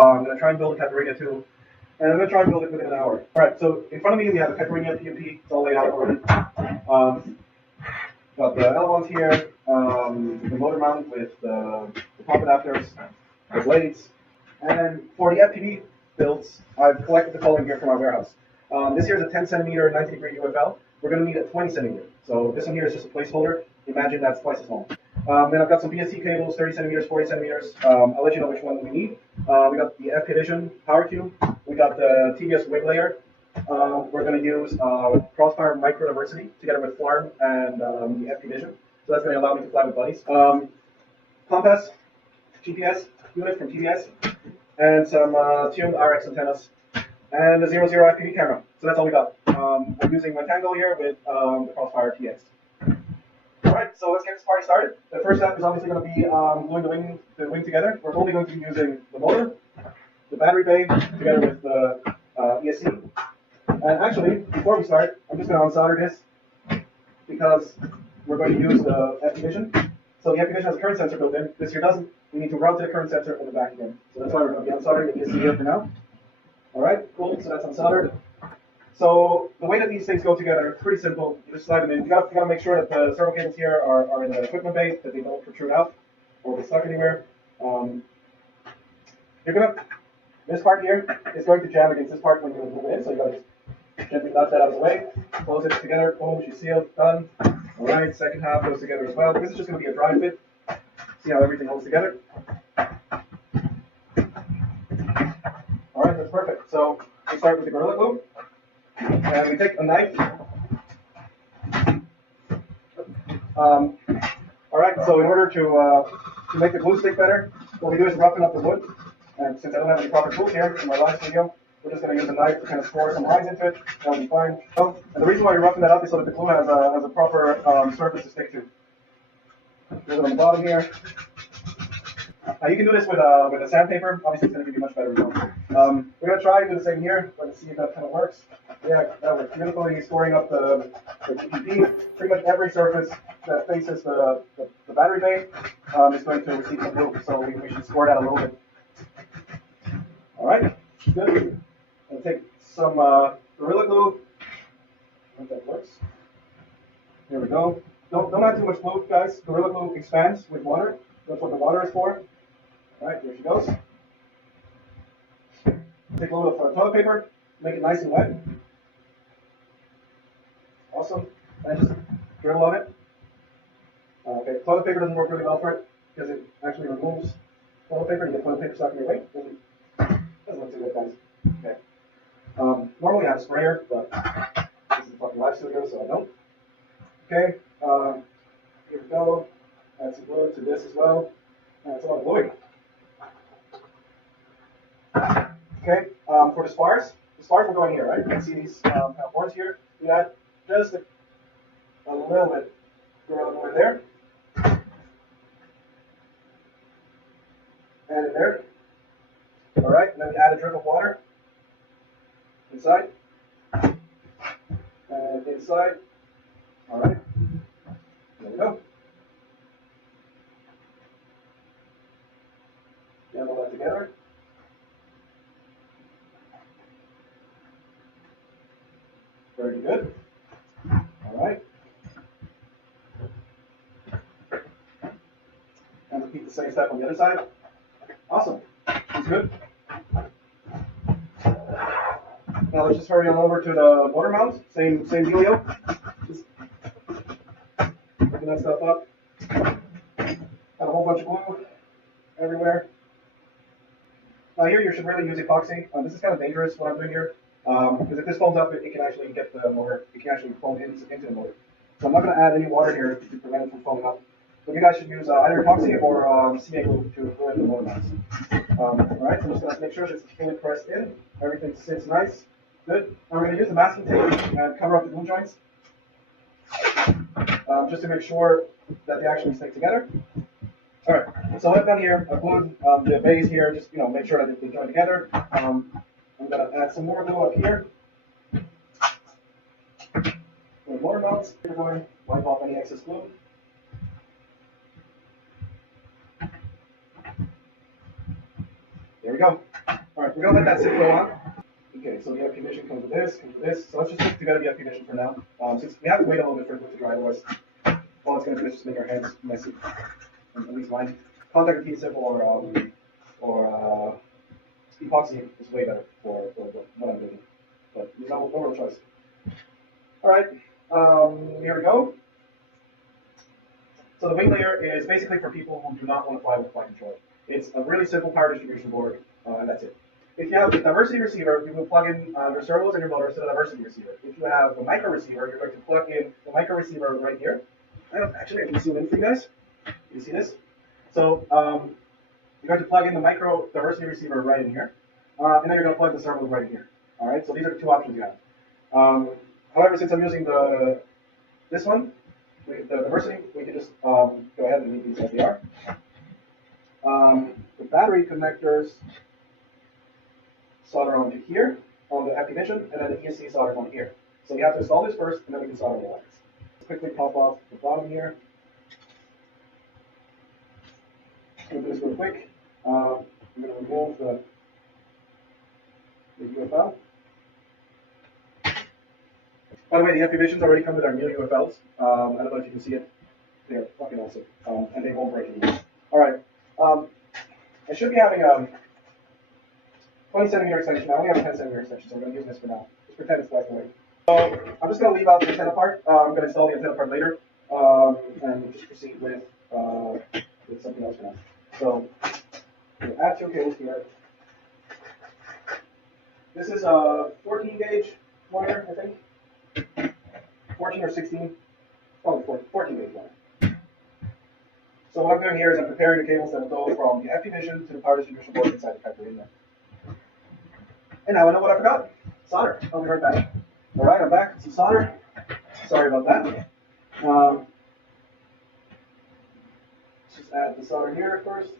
I'm going to try and build a Caipirinha too. And I'm going to try and build it within an hour. Alright, so in front of me we have the Caipirinha PMP. It's all laid out already. Got the L1s here, the motor mount with the pump adapters, the blades. And for the FPV builds, I've collected the following gear from our warehouse. This here is a 10 centimeter 90 degree UFL. We're going to need a 20 centimeter. So this one here is just a placeholder. Imagine that's twice as long. Then I've got some BSC cables, 30 centimeters, 40 centimeters. I'll let you know which one we need. We got the FK Vision Power Cube. We got the TBS wing layer. We're going to use Crossfire Micro Diversity together with Flarm and the FK Vision. So that's going to allow me to fly with buddies. Compass, GPS unit from TBS, and some tuned RX antennas, and a 00 FPV camera. So that's all we got. We're using my Tango here with the Crossfire TX. Alright, so let's get this party started. The first step is obviously going to be gluing the wing together. We're only going to be using the motor, the battery bay, together with the ESC. And actually, before we start, I'm just going to unsolder this because we're going to use the FP Vision. So the FP Vision has a current sensor built in. This here doesn't. We need to route to the current sensor and the back again. So that's why we're going to be unsoldering the ESC here for now. Alright, cool. So that's unsoldered. So the way that these things go together is pretty simple. You just slide them in. You got to make sure that the servo cables here are in the equipment bay, that they don't protrude out or get stuck anywhere. This part here is going to jam against this part when you move it in, so you got to gently nudge that out of the way. Close it together. Boom, she's sealed. Done. All right. Second half goes together as well. This is just going to be a dry fit. See how everything holds together. All right, that's perfect. So we start with the Gorilla Glue. And we take a knife. Alright, so in order to make the glue stick better, what we do is roughen up the wood. And since I don't have any proper tools here in my last video, we're just going to use a knife to kind of score some lines into it. That'll be fine. Oh, and the reason why we roughen that up is so that the glue has a proper surface to stick to. There's it on the bottom here. You can do this with a sandpaper. Obviously, it's going to give you much better results. We're going to try and do the same here. Let's see if that kind of works. Yeah, that works beautifully. Scoring up the TPP. Pretty much every surface that faces the battery bay is going to receive some glue. So we should score that a little bit. All right, good. I'll take some Gorilla Glue. I hope that works. Here we go. Don't add too much glue, guys. Gorilla Glue expands with water. That's what the water is for. Alright, here she goes. Take a little bit of toilet paper, make it nice and wet. Awesome. And just dribble on it. Okay, toilet paper doesn't work really well for it because it actually removes toilet paper and you get toilet paper stuck in your way. Doesn't look too good, guys. Okay. Normally I have a sprayer, but this is a fucking live studio, so I don't. Okay, here we go. Add some glue to this as well. And it's a lot of gluing. Okay, for the spars will go in here, right? You can see these kind of boards here. We add just a little bit Gorilla Glue in there. And in there. Alright, and then we add a drip of water inside. And inside. Alright. There we go. Get all that together. Very good. Alright. And repeat the same step on the other side. Awesome. That's good. Now let's just hurry on over to the motor mount. Same dealio. Just picking that stuff up. Got a whole bunch of glue everywhere. Now here you should really use epoxy. This is kind of dangerous what I'm doing here. Because if this foams up, it can actually get the motor, it can actually foam into the motor. So I'm not going to add any water here to prevent it from foaming up. But you guys should use either epoxy or CA glue to glue in the motor mounts. Alright, so I'm just going to make sure this is fully pressed in. Everything sits nice. Good. Now we're going to use the masking tape and cover up the glue joints. Just to make sure that they actually stick together. Alright, so what I've done here, I've glued the base here, just make sure that they join together. I'm going to add some more glue up here. For the motor mounts, we're going to wipe off any excess glue. There we go. All right, we're gonna let that sit for a while. Okay, so the FP mission comes with this, So let's just put together the FP mission for now. Since we have to wait a little bit for it to dry, otherwise, all it's gonna do is just make our hands messy. At least mine. Contact adhesive or epoxy is way better for what I'm doing. But there's no real choice. All right, here we go. So the wing layer is basically for people who do not want to fly with flight control. It's a really simple power distribution board, and that's it. If you have a diversity receiver, you will plug in your servos and your motors to the diversity receiver. If you have a micro receiver, you're going to plug in the micro receiver right here. Actually, I can zoom in for you guys. You see this? So you're going to plug in the micro diversity receiver right in here, and then you're going to plug the servos right in here. All right. So these are the two options you have. However, since I'm using this one, the diversity, we can just go ahead and leave these as they are. The battery connectors solder onto here on the FP mission, and then the ESC solders on here. So you have to install this first, and then we can solder the wires. Let's quickly pop off the bottom here. Just going to do this real quick. I'm going to remove the UFL. By the way, the FP missions already come with our new UFLs. I don't know if you can see it. They're fucking awesome, and they won't break anymore. All right. I should be having a 20 centimeter extension. I only have a 10 centimeter extension, so we're going to use this for now. Just pretend it's black and white. So I'm just going to leave out the antenna part. I'm going to install the antenna part later, and just proceed with something else for now. So we'll add two cables here. This is a 14 gauge wire, I think. 14 or 16. Probably 14 gauge wire. So what I'm doing here is I'm preparing the cables that will go from the FP mission to the power distribution board inside the Caipirinha. And now I know what I forgot. Solder. I'll be right back. All right, I'm back. Some solder. Sorry about that. Just add the solder here first.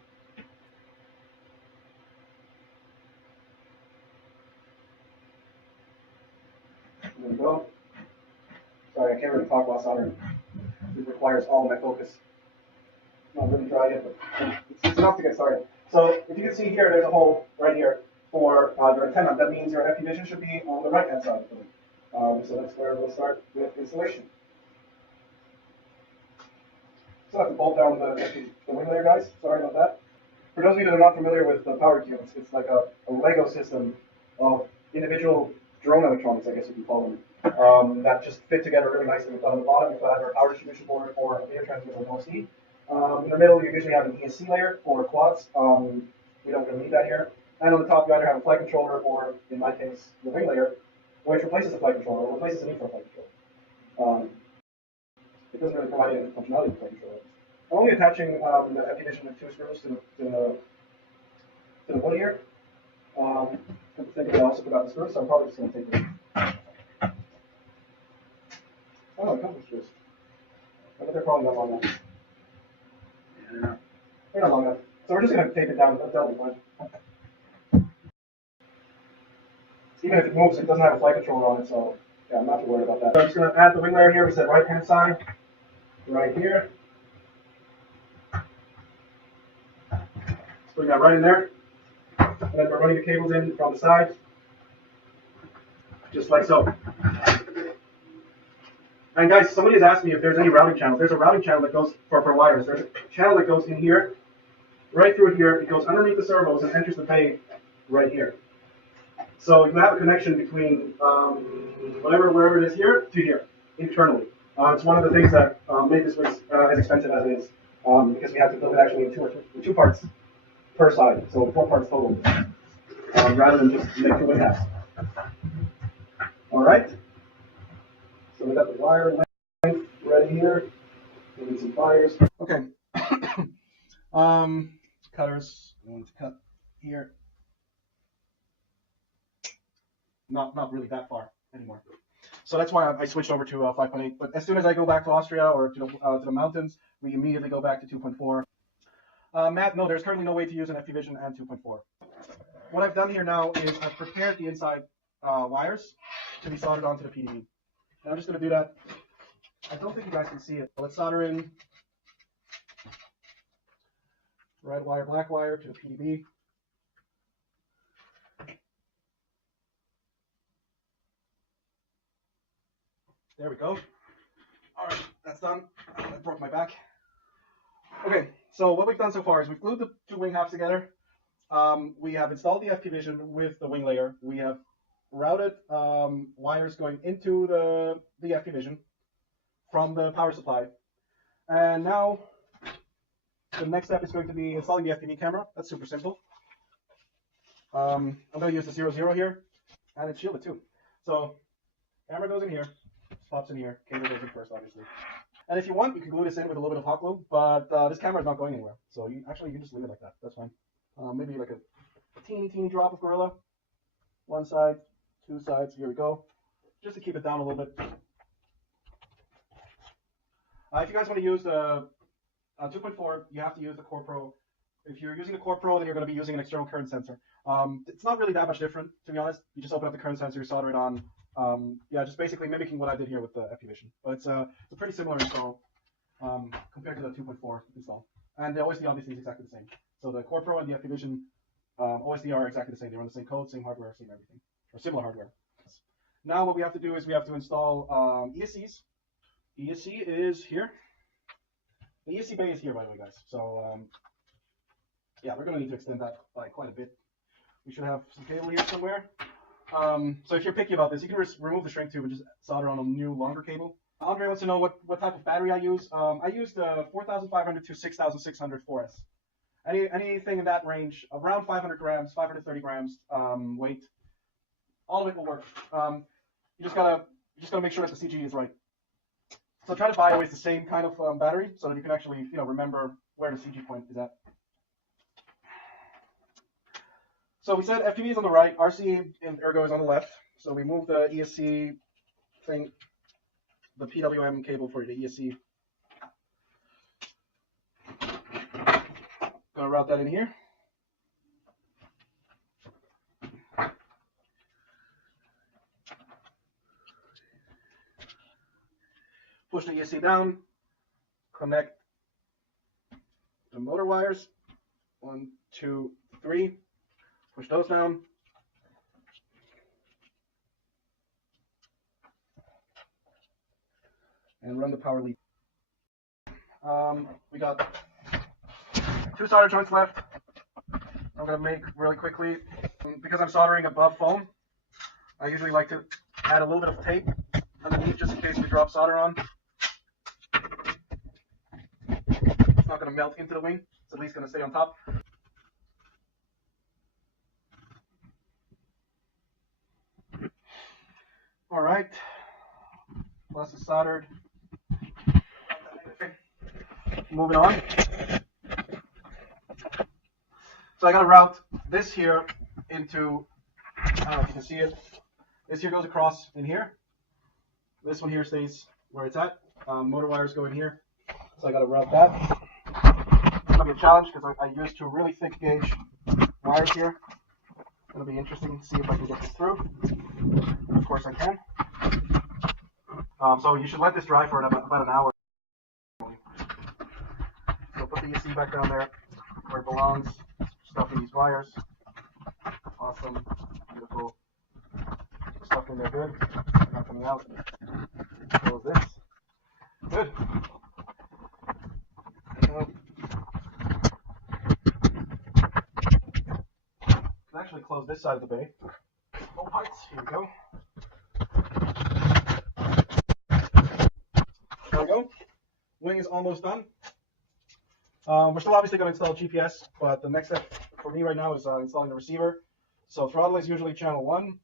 There we go. Sorry, I can't really talk while soldering. It requires all of my focus. Not really dry yet, but it's enough to get started. So if you can see here, there's a hole right here for your antenna. That means your FP mission should be on the right-hand side of it. So that's where we'll start with installation. So I have to bolt down the wing layer, guys. Sorry about that. For those of you that are not familiar with the power cubes, it's like a Lego system of individual drone electronics, I guess you can call them, that just fit together really nicely. On the bottom, you've got either a power distribution board or a data transmitter with OC. In the middle, you usually have an ESC layer for quads. We don't really need that here. And on the top, you either have a flight controller or, in my case, the wing layer, which replaces the flight controller or replaces the need for a flight controller. It doesn't really provide any functionality of the flight controller. I'm only attaching the FP mission with 2 screws to the wood here. I think I also forgot the screws, so I'm probably just going to take them. Oh, it comes with screws. But they're probably not long enough. Yeah, they're not long enough. So we're just going to tape it down. That'll be fine. Even if it moves, it doesn't have a flight controller on it, so yeah, I'm not too worried about that. So I'm just going to add the wing layer here. We said right-hand side, right here. Just putting that right in there. And then we're running the cables in from the side, just like so. And guys, somebody has asked me if there's any routing channel. There's a routing channel that goes for wires. There's a channel that goes in here, right through here. It goes underneath the servos and enters the bay right here. So you have a connection between wherever it is here to here, internally. It's one of the things that made this as expensive as it is, because we have to build it actually in two parts per side, so 4 parts total, rather than just make 2 wing halves. All right. So we got the wire length ready here. We need some pliers. Okay. Cutters. I want to cut here. Not really that far anymore. So that's why I switched over to 5.8. But as soon as I go back to Austria or to the mountains, we immediately go back to 2.4. Matt, no, there's currently no way to use an FP Vision and 2.4. What I've done here now is I've prepared the inside wires to be soldered onto the PDB. And I'm just going to do that. I don't think you guys can see it. Let's solder in red wire, black wire to the PDB. There we go. All right, that's done. I broke my back. Okay, so what we've done so far is we've glued the two wing halves together. We have installed the FP Vision with the wing layer. We have routed wires going into the FP Vision from the power supply. And now the next step is going to be installing the FPV camera. That's super simple. I'm going to use the 00 here, and it's shielded too. So camera goes in here, pops in here, cable goes in first, obviously. And if you want, you can glue this in with a little bit of hot glue, but this camera is not going anywhere. So you can just leave it like that. That's fine. Maybe like a teeny drop of Gorilla. One side, two sides, here we go. Just to keep it down a little bit. If you guys want to use the 2.4, you have to use the Core Pro. If you're using the Core Pro, then you're going to be using an external current sensor. It's not really that much different, to be honest. You just open up the current sensor, you solder it on. Yeah, just basically mimicking what I did here with the FP Vision. But it's a pretty similar install compared to the 2.4 install. And the OSD obviously is exactly the same. So the Core Pro and the FP Vision OSD are exactly the same. They run the same code, same hardware, same everything, or similar hardware. Now what we have to do is we have to install ESCs. ESC is here. The ESC bay is here, by the way, guys. So yeah, we're going to need to extend that by quite a bit. We should have some cable here somewhere. So if you're picky about this, you can remove the shrink tube and just solder on a new longer cable. Andre wants to know what type of battery I use. I use the 4500 to 6600 4S. Anything in that range, around 500 grams, 530 grams weight, all of it will work. You just gotta make sure that the CG is right. So try to buy always the same kind of battery so that you can actually remember where the CG point is at. So we said FPV is on the right, RC and Ergo is on the left. So we move the ESC thing, the PWM cable for the ESC. Gonna route that in here. Push the ESC down, connect the motor wires, 1, 2, 3, push those down. And run the power lead. We got 2 solder joints left. I'm going to make really quickly. Because I'm soldering above foam, I usually like to add a little bit of tape underneath just in case we drop solder on. It's not going to melt into the wing. It's at least going to stay on top. All right. Plus is soldered. Moving on. So I got to route this here into, I don't know if you can see it. This here goes across in here. This one here stays where it's at. Motor wires go in here. So I got to route that. It's going to be a challenge because I used 2 really thick gauge wires here. It's going to be interesting to see if I can get this through. Of course I can. So you should let this dry for about an hour. So put the ESC back down there where it belongs. Stuff in these wires. Awesome. Beautiful. Stuff in there good. Not coming out. Close this. Good. Can actually close this side of the bay. All parts. Here we go. There we go. Wing is almost done. We're still obviously going to install GPS, but the next step for me right now is installing the receiver. So throttle is usually channel 1.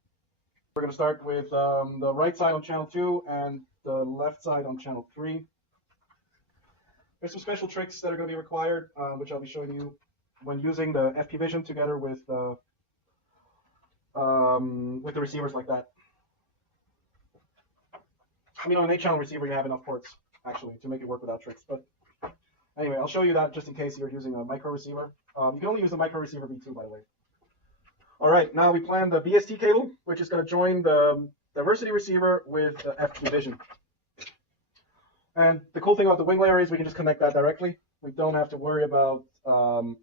We're going to start with the right side on channel 2 and the left side on channel 3. There's some special tricks that are going to be required, which I'll be showing you when using the FP Vision together with the receivers like that. I mean, on an 8-channel receiver, you have enough ports actually to make it work without tricks. But anyway, I'll show you that just in case you're using a micro receiver. You can only use the micro receiver V2, by the way. All right, now we plan the BST cable, which is going to join the diversity receiver with the FP Vision. And the cool thing about the wing layer is we can just connect that directly. We don't have to worry about a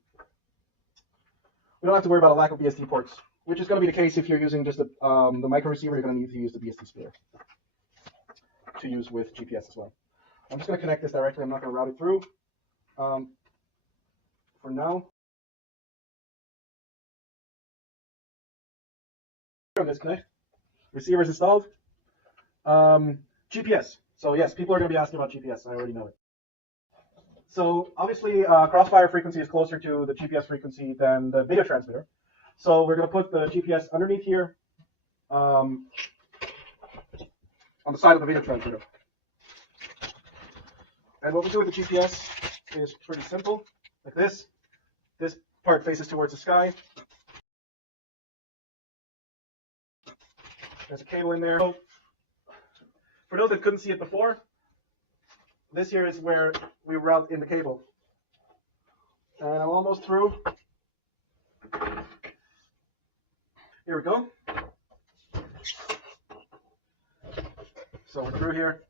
lack of BST ports, which is going to be the case if you're using just the micro receiver. You're going to need to use the BST splitter. to use with GPS as well. I'm just going to connect this directly. I'm not going to route it through for now. Disconnect. Receiver is installed. GPS. So yes, people are going to be asking about GPS. I already know it. So obviously, crossfire frequency is closer to the GPS frequency than the video transmitter. So we're going to put the GPS underneath here on the side of the video transmitter. And what we do with the GPS is pretty simple, like this. This part faces towards the sky. There's a cable in there. So for those that couldn't see it before, this here is where we route in the cable. And I'm almost through. Here we go. So we're through here.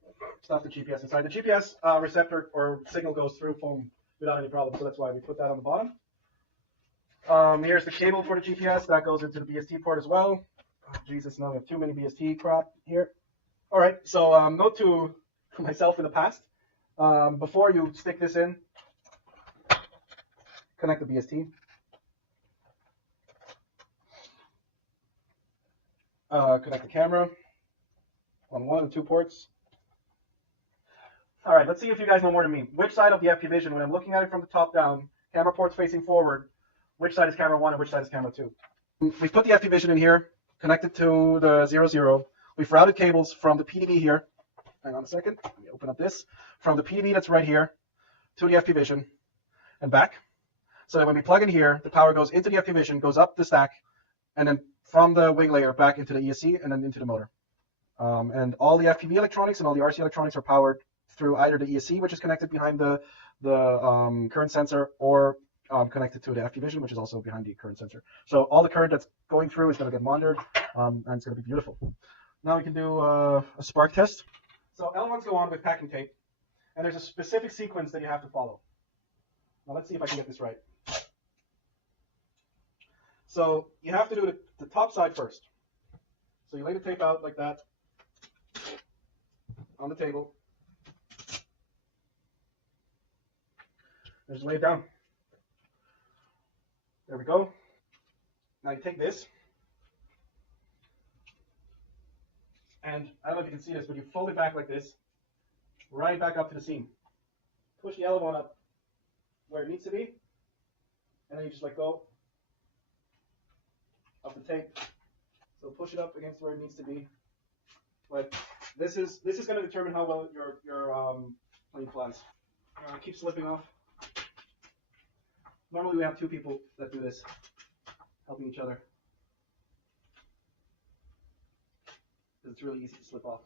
Stuff the GPS inside. The GPS receptor or signal goes through foam without any problem, so that's why we put that on the bottom. Here's the cable for the GPS. That goes into the BST port as well. Oh, Jesus, now we have too many BST crap here. All right, so note to myself in the past, before you stick this in, connect the BST. Connect the camera on one and two ports. All right, let's see if you guys know more than me. Which side of the FP Vision, when I'm looking at it from the top down, camera ports facing forward, which side is camera 1 and which side is camera 2? We've put the FP Vision in here, connected to the 00. We've routed cables from the PDB here. Hang on a second. Let me open up this. From the PDB that's right here to the FP Vision and back. So that when we plug in here, the power goes into the FP Vision, goes up the stack, and then from the wing layer back into the ESC and then into the motor. And all the FPV electronics and all the RC electronics are powered through either the ESC, which is connected behind the current sensor, or connected to the FP Vision, which is also behind the current sensor. So all the current that's going through is going to get monitored, and it's going to be beautiful. Now we can do a spark test. So L1s go on with packing tape, and there's a specific sequence that you have to follow. Now let's see if I can get this right. So you have to do the top side first. So you lay the tape out like that on the table. Just lay it down. There we go. Now you take this, and I don't know if you can see this, but you fold it back like this, right back up to the seam. Push the L1 up where it needs to be, and then you just let go of the tape. So push it up against where it needs to be. But this is going to determine how well your plane flies. Keep slipping off. Normally we have two people that do this, helping each other. It's really easy to slip off.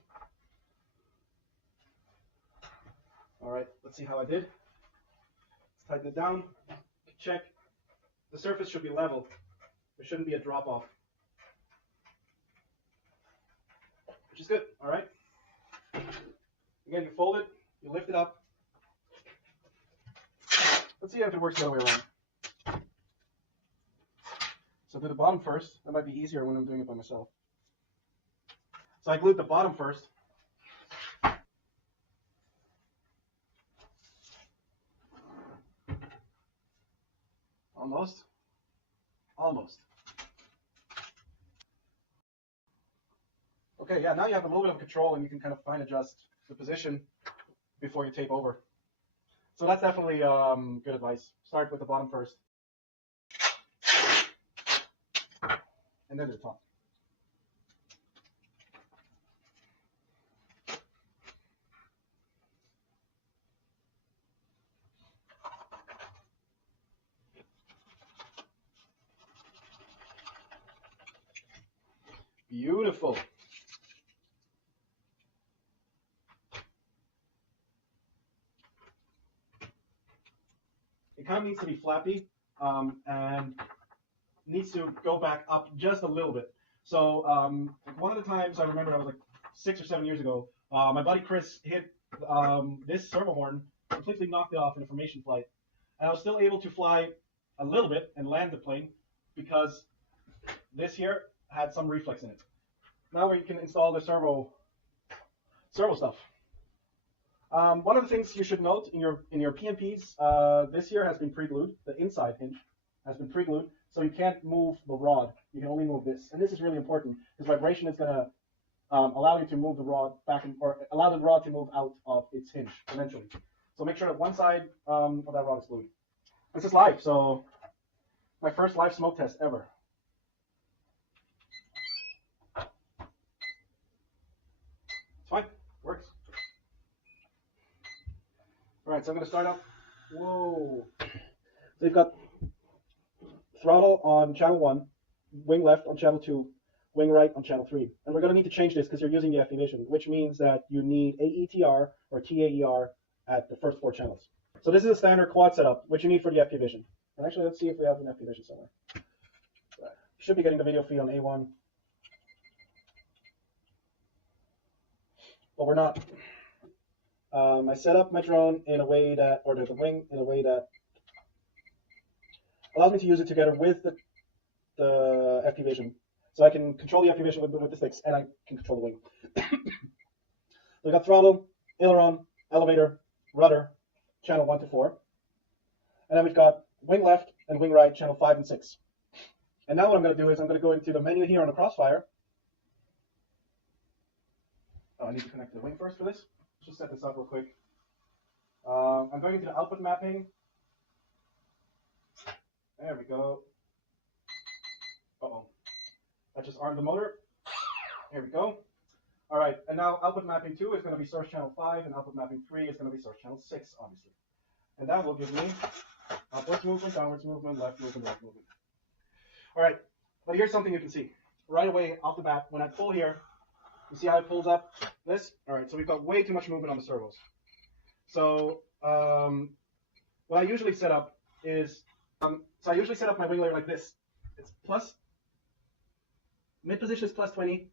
All right, let's see how I did. Let's tighten it down. Check. The surface should be level. There shouldn't be a drop off, which is good. All right. Again, you fold it, you lift it up. Let's see if it works the other way around. So do the bottom first. That might be easier when I'm doing it by myself. So I glued the bottom first. Almost. Almost. Okay, yeah, now you have a little bit of control and you can kind of fine adjust the position before you tape over. So that's definitely good advice. Start with the bottom first. And then the top. Beautiful. It kind of needs to be flappy and needs to go back up just a little bit. So one of the times I remember, I was like 6 or 7 years ago, my buddy Chris hit this servo horn, completely knocked it off in a formation flight. And I was still able to fly a little bit and land the plane because this here had some reflex in it. Now we can install the servo stuff. One of the things you should note in your PMPs, this here has been pre-glued. The inside hinge has been pre-glued, so you can't move the rod. You can only move this, and this is really important because vibration is going to allow you to move the rod back or allow the rod to move out of its hinge eventually. So make sure that one side of that rod is glued. This is live, so my first live smoke test ever. It's fine, works. All right, so I'm going to start up. Whoa. So you've got throttle on channel 1, wing left on channel 2, wing right on channel 3. And we're going to need to change this because you're using the FD Vision, which means that you need AETR or TAER at the first 4 channels. So this is a standard quad setup, which you need for the FD Vision. And actually, let's see if we have an FD Vision somewhere. Should be getting the video feed on A1. But we're not. I set up my drone in a way that, or the wing in a way that allows me to use it together with the FD Vision. So I can control the FD Vision with the sticks, and I can control the wing. So we've got throttle, aileron, elevator, rudder, channel 1 to 4. And then we've got wing left and wing right, channel 5 and 6. And now what I'm going to do is I'm going to go into the menu here on the Crossfire. Oh, I need to connect the wing first for this. Let's just set this up real quick. I'm going into the output mapping. There we go. Uh-oh. I just armed the motor. Here we go. All right, and now output mapping 2 is going to be source channel 5, and output mapping 3 is going to be source channel 6, obviously. And that will give me upwards movement, downwards movement, left movement, right movement. All right, but here's something you can see. Right away, off the bat, when I pull here, you see how it pulls up this? All right, so we've got way too much movement on the servos. So what I usually set up is, so I usually set up my wing layer like this. It's plus, mid position is plus 20,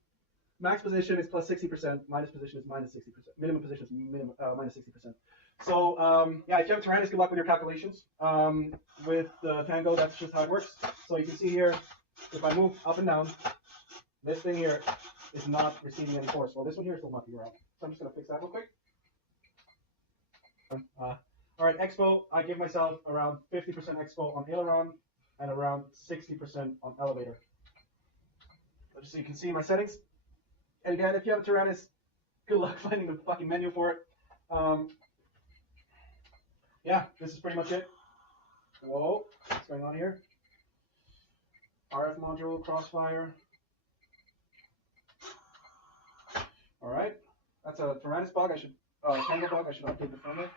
max position is plus 60%, minus position is minus 60%, minimum position is minus 60%. So yeah, if you have a Tyrannus, good luck with your calculations. With the Tango, that's just how it works. So you can see here, if I move up and down, this thing here is not receiving any force. Well, this one here is still mucking around. So I'm just going to fix that real quick. All right, expo, I give myself around 50% expo on aileron and around 60% on elevator. Just so you can see my settings. And again, if you have a Tyrannus, good luck finding the fucking menu for it. Yeah, this is pretty much it. Whoa, what's going on here? RF module, Crossfire. All right, that's a Tyrannus bug. I should Tango bug. I should update the firmware.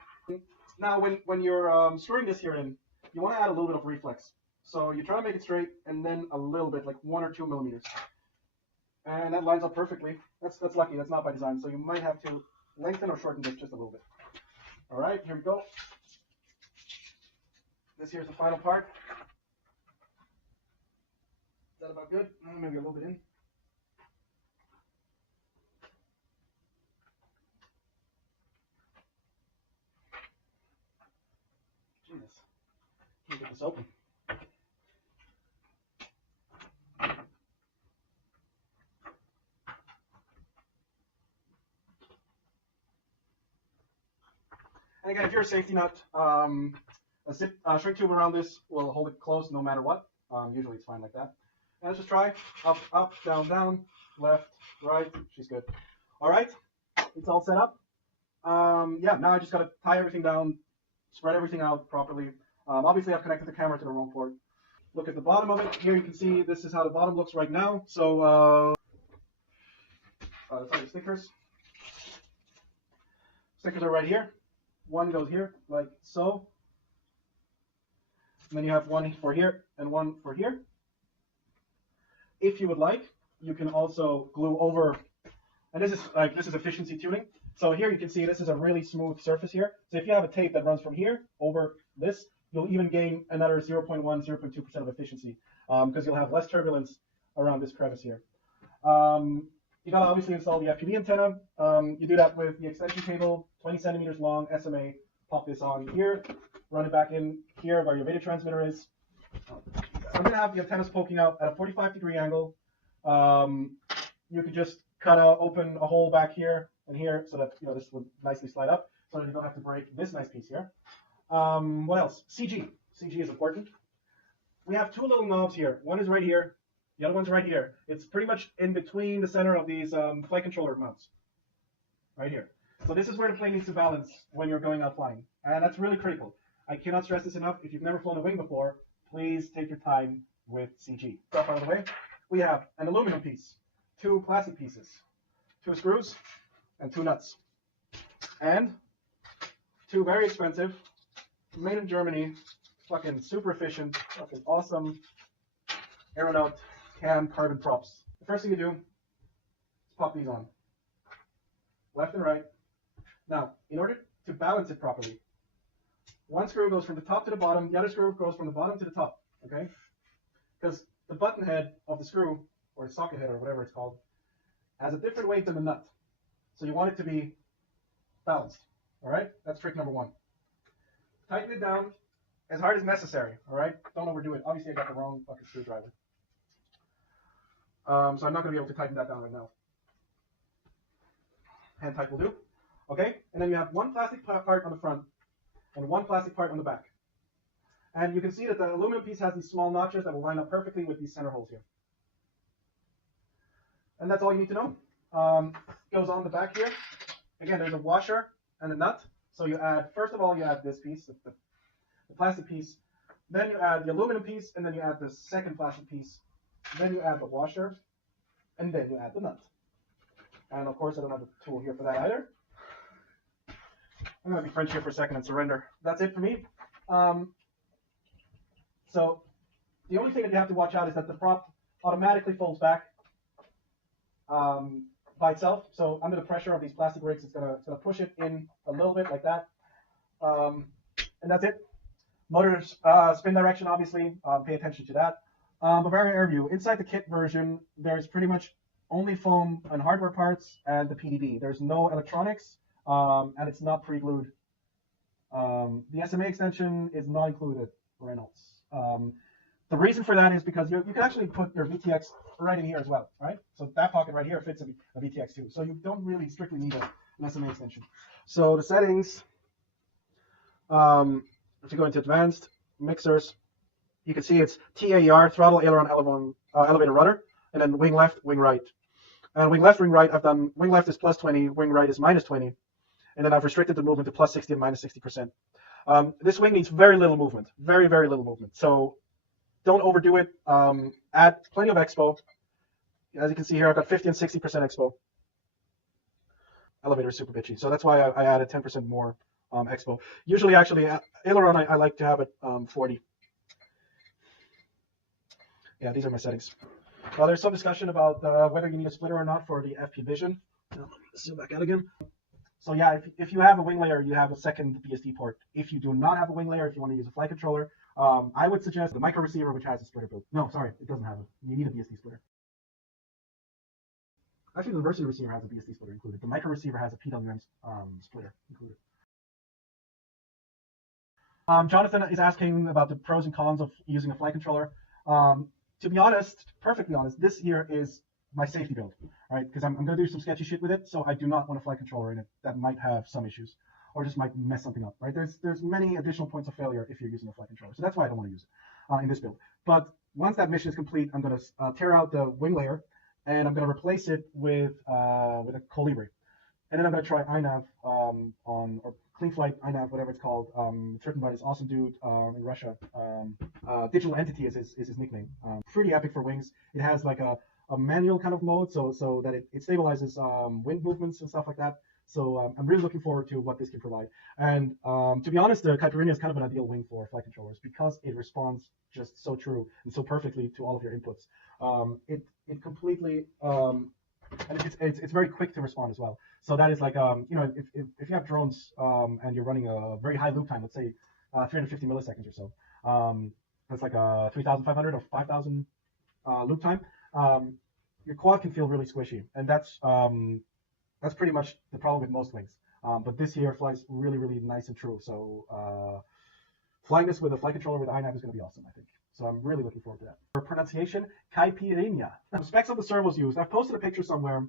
Now, when you're screwing this here in, you want to add a little bit of reflex. So you try to make it straight, and then a little bit, like 1 or 2 millimeters, and that lines up perfectly. That's lucky. That's not by design. So you might have to lengthen or shorten this just a little bit. All right, here we go. This here's the final part. Is that about good? Maybe a little bit in. Jesus, can't get this open. And again, if you're a safety nut, a shrink tube around this will hold it closed no matter what. Usually it's fine like that. And let's just try. Up, up, down, down, left, right. She's good. All right, it's all set up. Yeah, now I just got to tie everything down, spread everything out properly. Obviously, I've connected the camera to the wrong port. Look at the bottom of it. Here you can see this is how the bottom looks right now. So that's all your stickers. Stickers are right here. One goes here, like so. And then you have one for here and one for here. If you would like, you can also glue over, and this is efficiency tuning. So here you can see this is a really smooth surface here. So if you have a tape that runs from here over this, you'll even gain another 0.1, 0.2% of efficiency because you'll have less turbulence around this crevice here. You gotta obviously install the FPV antenna. You do that with the extension cable, 20 centimeters long, SMA. Pop this on here, run it back in here where your video transmitter is. I'm gonna have the antennas poking out at a 45-degree angle. You could just kind of open a hole back here and here so that this would nicely slide up. so that you don't have to break this nice piece here. What else? CG. CG is important. We have two little knobs here. One is right here. The other one's right here. It's pretty much in between the center of these flight controller mounts. Right here. So this is where the plane needs to balance when you're going out flying. And that's really critical. I cannot stress this enough. If you've never flown a wing before, please take your time with CG. Stuff out of the way. We have an aluminum piece, two plastic pieces, two screws, and two nuts. And two very expensive, made in Germany, fucking super efficient, fucking awesome Aeronaut cam carbon props. The first thing you do is pop these on, left and right. Now, in order to balance it properly, one screw goes from the top to the bottom, the other screw goes from the bottom to the top, okay? Because the button head of the screw, or the socket head, or whatever it's called, has a different weight than the nut. So you want it to be balanced, all right? That's trick number one. Tighten it down as hard as necessary, all right? Don't overdo it. Obviously, I got the wrong fucking screwdriver. So I'm not going to be able to tighten that down right now. Hand tight will do. Okay, and then you have one plastic part on the front and one plastic part on the back. And you can see that the aluminum piece has these small notches that will line up perfectly with these center holes here. And that's all you need to know. Goes on the back here. Again, there's a washer and a nut. So you add, first of all, you add this piece, the plastic piece. Then you add the aluminum piece, and then you add the second plastic piece. Then you add the washer, and then you add the nut. And of course, I don't have a tool here for that either. I'm going to be French here for a second and surrender. That's it for me. So the only thing that you have to watch out is that the prop automatically folds back by itself. So under the pressure of these plastic rigs, it's gonna push it in a little bit like that. And that's it. Motor spin direction, obviously, pay attention to that. But very airview. Inside the kit version, there's pretty much only foam and hardware parts and the PDB. There's no electronics, and it's not pre-glued. The SMA extension is not included, Reynolds. The reason for that is because you can actually put your VTX right in here as well, right? So that pocket right here fits a VTX too. So you don't really strictly need an SMA extension. So the settings, if you go into advanced mixers, you can see it's TAER, throttle, aileron, elevator, rudder, and then wing left, wing right. And wing left, wing right, I've done wing left is +20, wing right is -20, and then I've restricted the movement to +60 and -60%. This wing needs very little movement, very, very little movement. So don't overdo it. Add plenty of expo. As you can see here, I've got 50 and 60% expo. Elevator is super bitchy, so that's why I added 10% more expo. Usually, actually, aileron, I like to have it 40. Yeah, these are my settings. There's some discussion about whether you need a splitter or not for the FP Vision. Let's zoom back out again. So yeah, if you have a wing layer, you have a second BSD port. If you do not have a wing layer, if you want to use a flight controller, I would suggest the micro receiver, which has a splitter built. No, sorry, it doesn't have it. You need a BSD splitter. Actually, the diversity receiver has a BSD splitter included. The micro receiver has a PWM splitter included. Jonathan is asking about the pros and cons of using a flight controller. To be honest, perfectly honest, this here is my safety build, right? Because I'm going to do some sketchy shit with it, so I do not want a flight controller in it that might have some issues or just might mess something up, right? There's many additional points of failure if you're using a flight controller, so that's why I don't want to use it in this build. But once that mission is complete, I'm going to tear out the wing layer and I'm going to replace it with a Colibri, and then I'm going to try iNav or Clean Flight iNav, whatever it's called. It's written by this awesome dude in Russia. Digital Entity is his nickname. Pretty epic for wings. It has like a manual kind of mode, so that it stabilizes wind movements and stuff like that. So I'm really looking forward to what this can provide. And to be honest, the Caipirinha is kind of an ideal wing for flight controllers because it responds just so true and so perfectly to all of your inputs. It completely and it's very quick to respond as well. So that is like if you have drones and you're running a very high loop time, let's say 350 milliseconds or so, that's like a 3,500 or 5,000 loop time. Your quad can feel really squishy, and that's pretty much the problem with most wings. But this here flies really, really nice and true. So flying this with a flight controller with iNav is going to be awesome, I think. So I'm really looking forward to that. For pronunciation, Caipirinha. The specs of the servos used. I've posted a picture somewhere.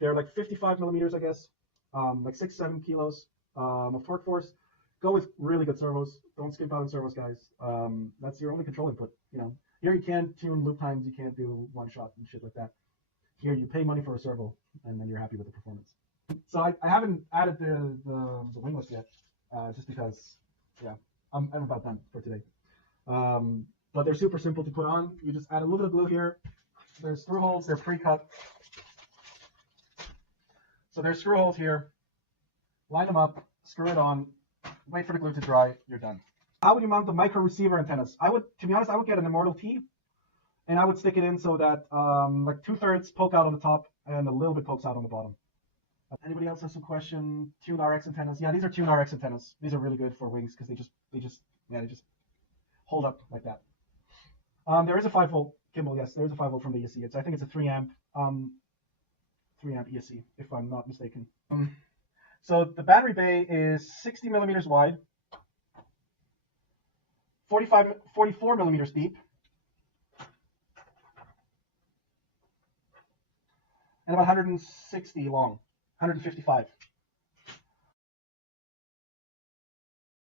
They're like 55 millimeters, I guess. like 6-7 kilos of torque force. Go with really good servos. Don't skip out on servos, guys. That's your only control input. You know, here you can't tune loop times. You can't do one shot and shit like that. Here you pay money for a servo, and then you're happy with the performance. So I haven't added the wingless yet, just because, yeah, I'm about done for today. But they're super simple to put on. You just add a little bit of glue here. There's screw holes. They're pre-cut. So there's screw holes here. Line them up. Screw it on. Wait for the glue to dry. You're done. How would you mount the micro receiver antennas? To be honest, I would get an Immortal T, and I would stick it in so that like 2/3 poke out on the top and a little bit pokes out on the bottom. Anybody else have some question? Tune RX antennas. Yeah, these are Tune RX antennas. These are really good for wings because they just hold up like that. There is a 5-volt gimbal. Yes, there is a 5-volt from the ESC. I think it's a 3 amp ESC, if I'm not mistaken. So the battery bay is 60 millimeters wide, 44 millimeters deep, and about 160 long, 155.